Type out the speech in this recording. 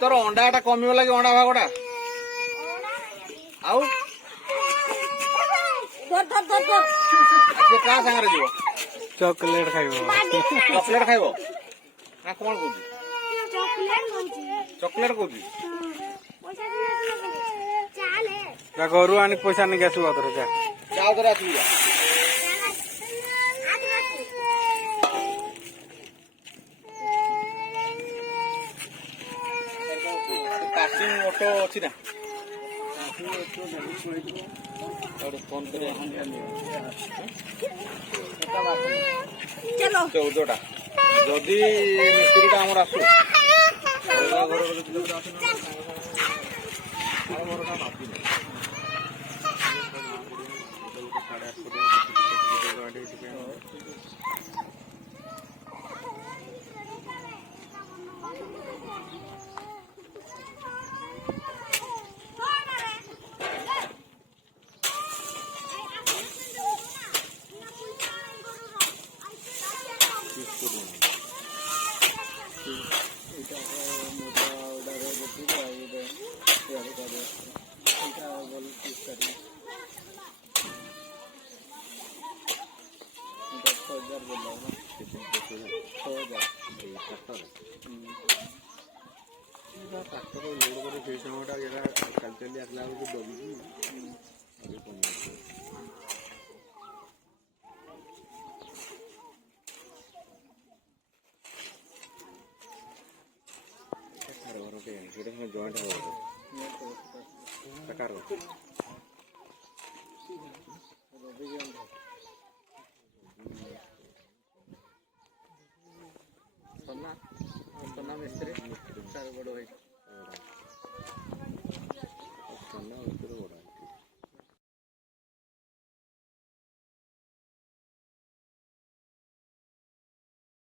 ତୋର ଅଣ୍ଡାଟା କମିଗଲା କି ଅଣ୍ଡା ଭାଗଟା ଆଉ ସେ କାହା ସାଙ୍ଗରେ ଯିବ ଚକୋଲେଟ ଖାଇବ ଚକୋଲେଟ ଖାଇବ ନା କଣ କହୁଛି ଚକୋଲେଟ କହୁଛି ଘରୁ ଆଣି ପଇସା ନେଇକି ଆସିବ ଥରେ ଯା ଯାଉ ଥରେ ଆସିବି ଯା ପାସିଂ ଅଟୋ ଅଛି ନା ଫୋନ ଚଉଦଟା ଯଦି ମିସ୍ତ୍ରୀଟା ଆମର ଆସୁ ଘରଟା ମାପି ट्रैक्टर लोड कर समयटा जरा चल चली आसला बेलू दबी जॉइंट सोना सोना मिस्त्री बड़ भाई